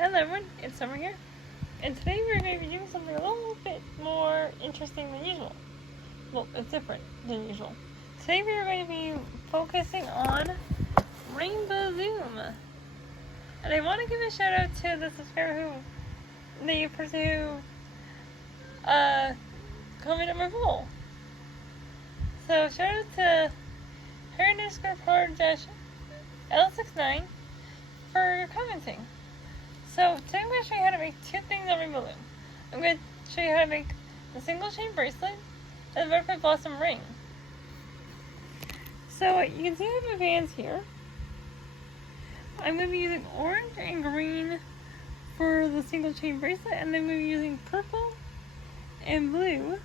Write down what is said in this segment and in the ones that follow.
Hello everyone, it's Summer here, and today we're going to be doing something a little bit more interesting than usual. Well, it's different than usual. Today we are going to be focusing on rainbow loom. And I want to give a shout out to the subscriber the person who commented on my poll. So shout out to her_par-L69 for commenting. So today I'm going to show you how to make two things on rainbow loom. I'm going to show you how to make the single chain bracelet and the butterfly blossom ring. So you can see I have my bands here. I'm going to be using orange and green for the single chain bracelet, and then I'm going to be using purple and blue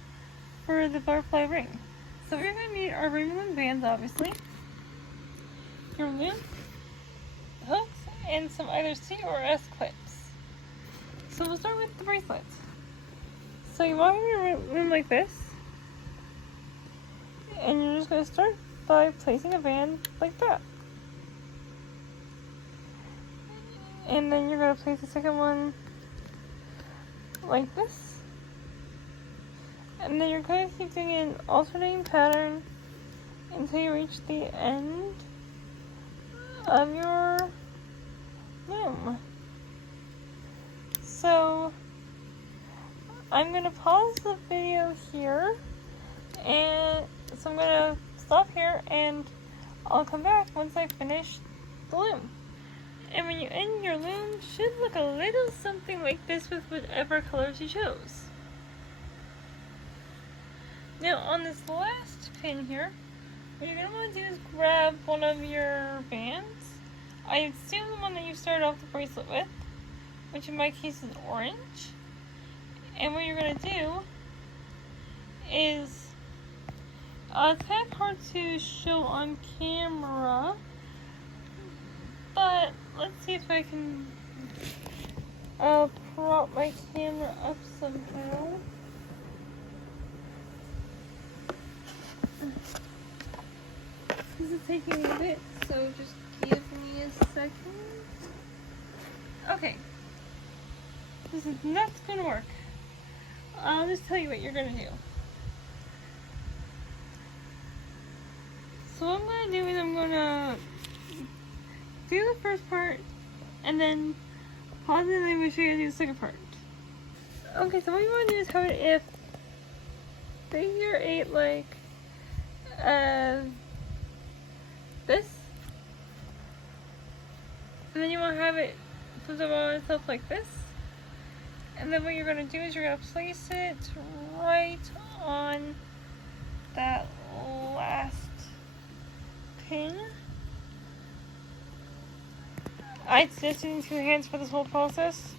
for the butterfly ring. So we're going to need our rainbow loom bands, obviously, your loom, hooks, and some either C or S clips. So we'll start with the bracelets. So you want your loom like this, and you're just going to start by placing a band like that. And then you're going to place the second one like this. And then you're going to keep doing an alternating pattern until you reach the end of your loom. So I'm going to pause the video here, and so I'm going to stop here and I'll come back once I finish the loom. And when you end your loom, it should look a little something like this with whatever colors you chose. Now on this last pin here, what you're going to want to do is grab one of your bands. I assume the one that you started off the bracelet with, which in my case is orange. And what you're going to do is, it's kind of hard to show on camera, but let's see if I can prop my camera up somehow. This is taking a bit, so just give me a second. Okay. This is not going to work. I'll just tell you what you're going to do. So what I'm going to do is I'm going to do the first part, and then positively we'll show you how to do the second part. Okay, so what you want to do is have it if figure 8 like this, and then you want to have it flip on itself like this, and then what you're going to do is you're going to place it right on that last pin. I suggest using two hands for this whole process,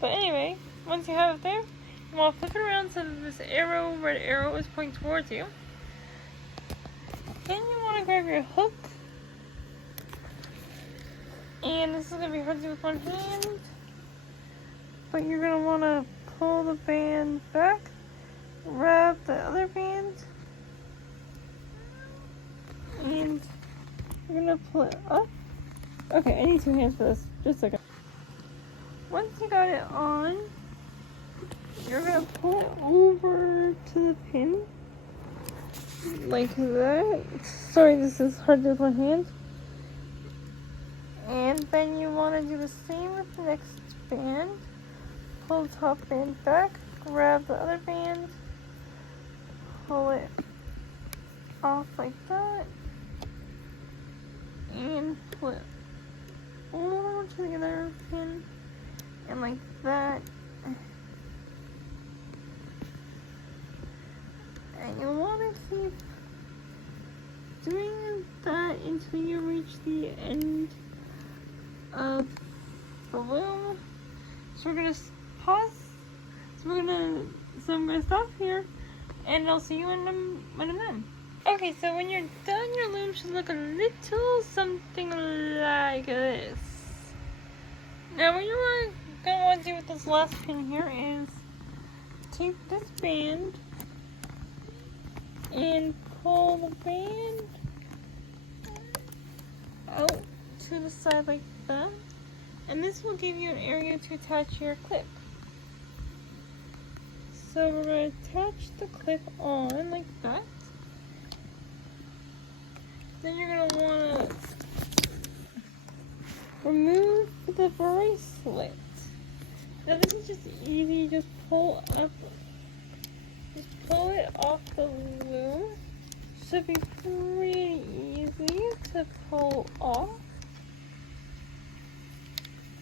but anyway, once you have it there, you want to flip it around so that this arrow, red arrow, is pointing towards you. Then you want to grab your hook, and this is going to be hard to do with one hand, but you're going to want to pull the band back, grab the other band, and you're going to pull it up. Okay, I need two hands for this, just a second. Once you got it on, you're going to pull it over to the pin, like that. Sorry, this is hard to do with one hand. And then you want to do the same with the next band. Pull the top band back, grab the other band, pull it off like that, and pull it over to the other pin, and like that. And you want to keep doing that until you reach the end of the loom. So we're gonna pause. So I'm gonna stop here, and I'll see you when I'm done. Okay, so when you're done, your loom should look a little something like this. Now what you're gonna want to do with this last pin here is take this band and pull the band out to the side like that, And this will give you an area to attach your clip. So we're going to attach the clip on like that. Then you're going to want to remove the bracelet. Now this is just easy, just pull it off the loom. Should be pretty easy to pull off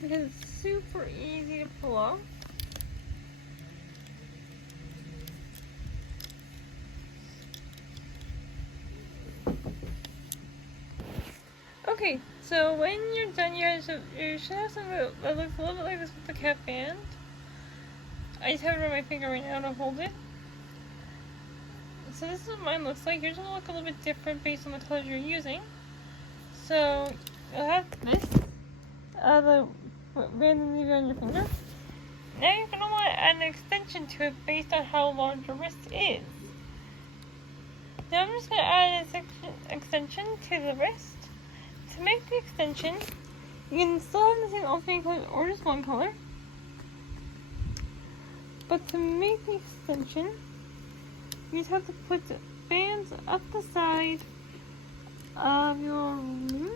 because it's super easy to pull off. Okay, so when you're done, you should have something that looks a little bit like this with the cap band. I just have it on my finger right now to hold it. So this is what mine looks like. Yours will look a little bit different based on the colors you're using. So you'll have this, the band that leave on your finger. Now you're going to want to add an extension to it based on how large your wrist is. Now I'm just going to add an extension to the wrist. To make the extension, you can still have the same alternate color or just one color. But to make the extension, you just have to put the bands up the side of your loom,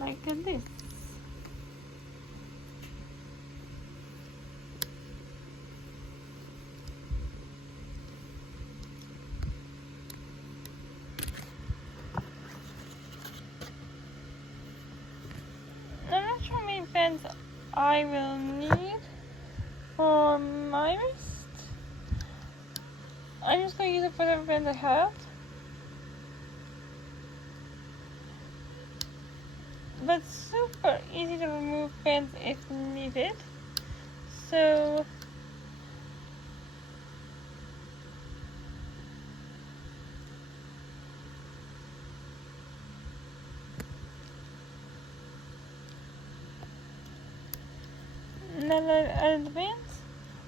like this. I'm not sure how many bands I will need for my wrist. I'm just going to use it for whatever band I have. But super easy to remove bands if needed. So now that I've added the bands,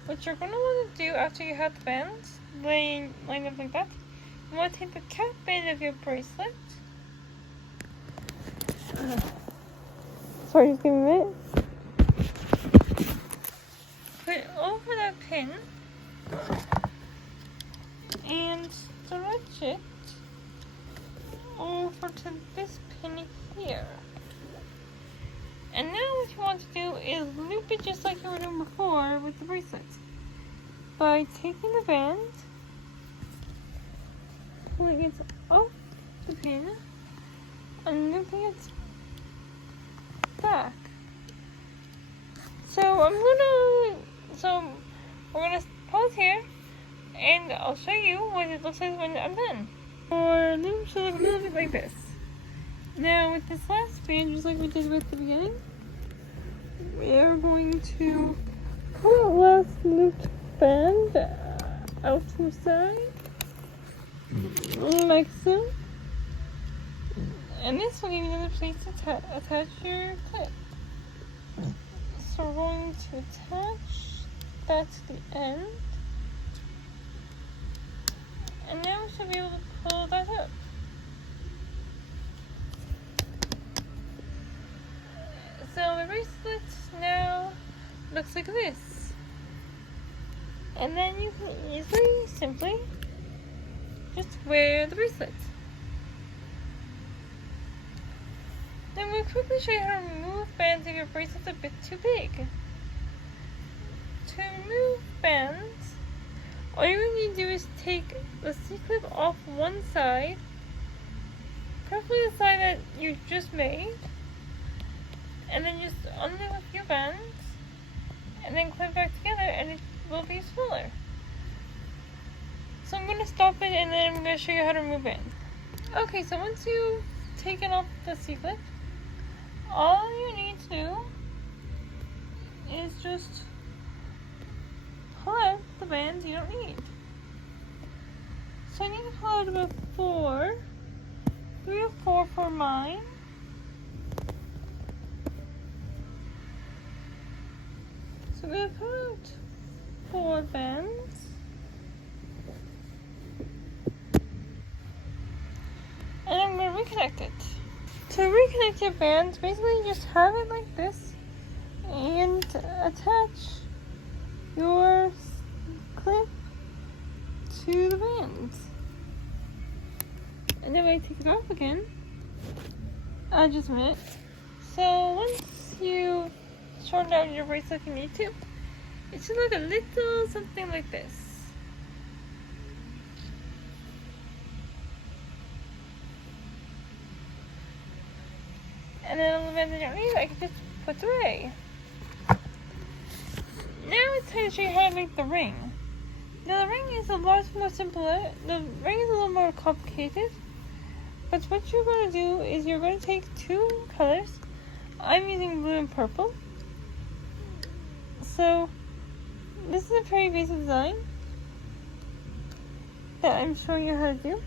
what you're going to want to do after you have the bands lined up like that, you want to take the cap band of your bracelet. Sorry, just give me a minute. Put it over that pin and stretch it over to this pin here. And now what you want to do is loop it just like you were doing before with the bracelet. By taking the band, pulling it off the pin, and looping it back. So we're gonna pause here, and I'll show you what it looks like when I'm done. Our loom should look a little bit like this. Now with this last band, just like we did with the beginning, we are going to pull that last looped band out to the side, like so. And this will give you another place to attach your clip. So we're going to attach that to the end. And now we should be able to pull that up. So the bracelet now looks like this. And then you can easily, simply, just wear the bracelet. Then we'll quickly show you how to remove bands if your bracelet's a bit too big. To remove bands, all you really need to do is take the C-clip off one side, preferably the side that you just made, and then just undo a few bands, and then clip back together, and it will be smaller. So I'm going to stop it, and then I'm going to show you how to remove bands. Okay, so once you've taken off the C-clip, all you need to do is just pull out the bands you don't need. So I need to pull out about 3 or 4 for mine. So I'm going to pull out 4 bands. And I'm going to reconnect it. to reconnect your bands, basically just have it like this and attach your clip to the bands. And then when I take it off again, just a minute. So once you shorten out your bracelet if you need to, it should look a little something like this. And then on the band that you don't need, I can just put away. Now it's time to show you how to make the ring. Now the ring is a lot more simpler. The ring is a little more complicated. But what you're going to do is you're going to take two colors. I'm using blue and purple. So this is a very basic design that I'm showing you how to do.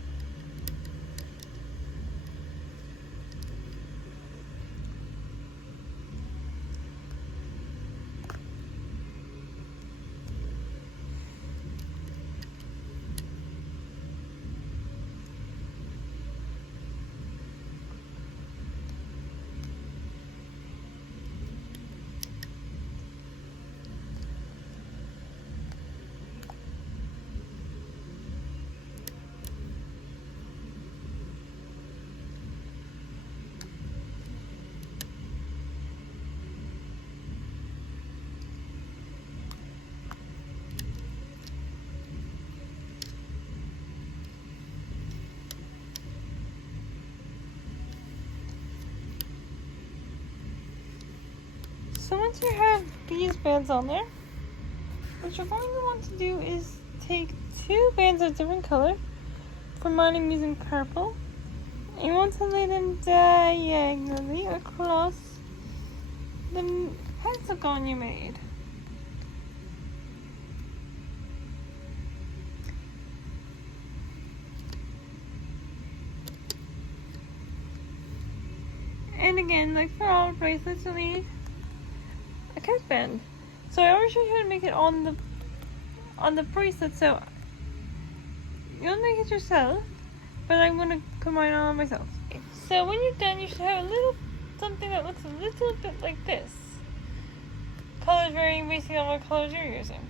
So once you have these bands on there, what you're going to want to do is take two bands of different color. For mine I'm using purple. And you want to lay them diagonally across the hexagon you made. And again, like for all bracelets, you'll need a cap band. So I already showed you how to make it on the bracelet, so you'll make it yourself, but I'm going to put mine on myself. So when you're done, you should have a little something that looks a little bit like this. Colors varying based on what colors you're using.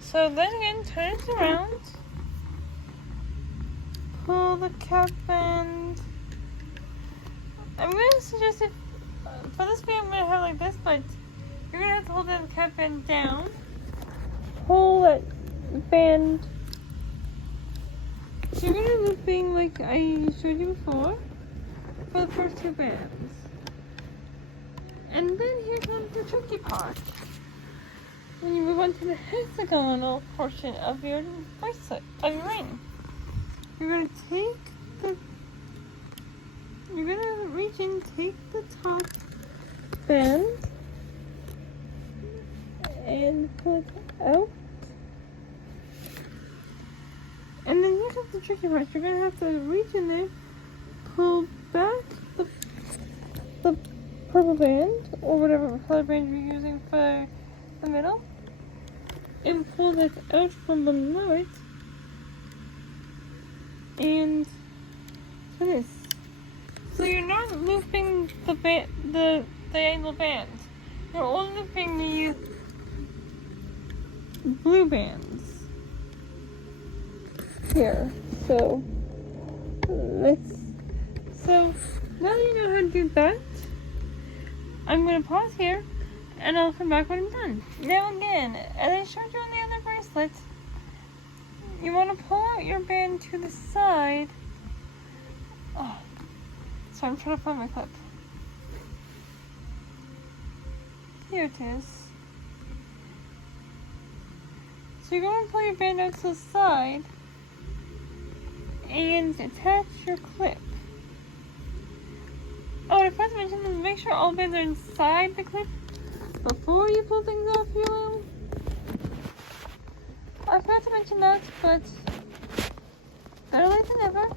So then again, turn it around, pull the cap band. I'm going to suggest it for this video. I'm going to have it like this, but you're going to have to hold that cap band down. Pull that band. So you're going to looping like I showed you before for the first two bands. And then here comes the tricky part. When you move on to the hexagonal portion of your bracelet, of your ring, you're going to reach in, take the top band, and pull it out. And then here comes the tricky part. You're going to have to reach in there, pull back the purple band, or whatever color band you're using for the middle, and pull that out from below it, and for this. So you're not looping the diagonal band. You're only looping the blue bands here. So now that you know how to do that, I'm going to pause here and I'll come back when I'm done. Now again, as I showed you on the other bracelet, you want to pull out your band to the side. Oh, so I'm trying to find my clip. Here it is. So you're going to pull your band out to the side and attach your clip. Oh, and I forgot to mention this, make sure all bands are inside the clip before you pull things off your loom. I forgot to mention that, but better late than never.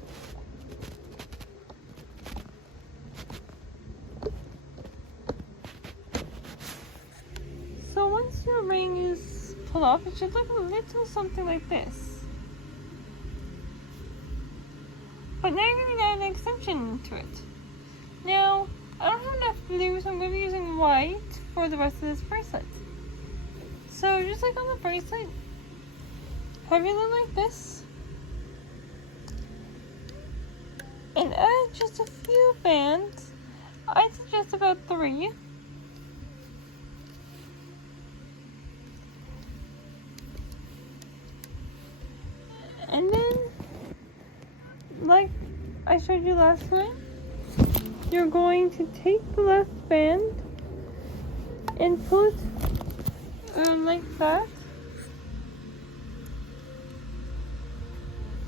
So once your ring is pulled off, it should look a little something like this. But now you're going to add an extension reflection to it. Now, I don't have enough blue, so I'm going to be using white for the rest of this bracelet. So just like on the bracelet, have your loom like this. And add just a few bands. I suggest about 3. And then, like I showed you last time, you're going to take the left band and pull it like that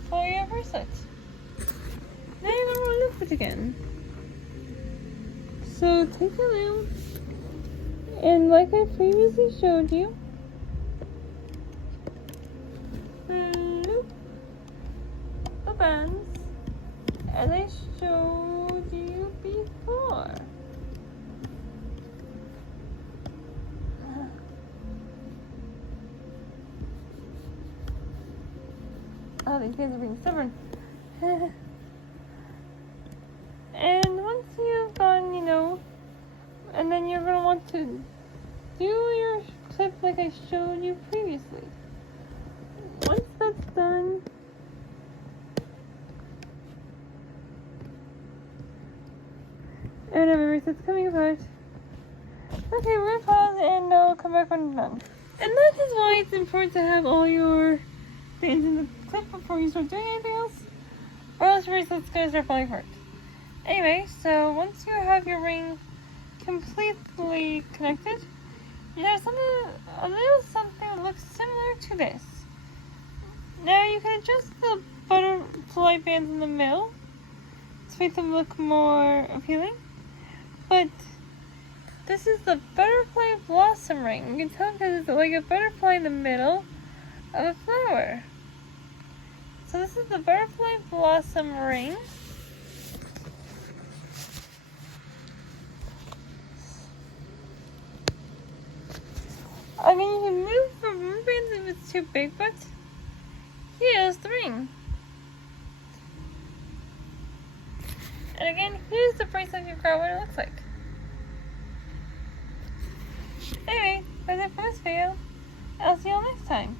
for your bracelet. Now you're going to loop it again. So take your loom, and like I previously showed you, loop the bands as I showed you before. Oh, these guys are being stubborn. And once you've gone, and then you're going to want to do your clip like I showed you previously. Once that's done, and every bracelet's coming apart. Okay, we're going to pause and I'll come back when I'm done. And that is why it's important to have all your bands in the clip before you start doing anything else, or else your bracelet's going to start falling apart. Anyway, so once you have your ring completely connected, you have a little something that looks similar to this. Now you can adjust the butterfly bands in the middle to make them look more appealing, but this is the butterfly blossom ring. You can tell because it's like a butterfly in the middle of a flower. So this is the butterfly blossom ring. I mean, you can move the rubber bands if it's too big, but here's the ring. And again, here's the bracelet if you forgot what it looks like. Anyway, that's it for this video. I'll see you all next time.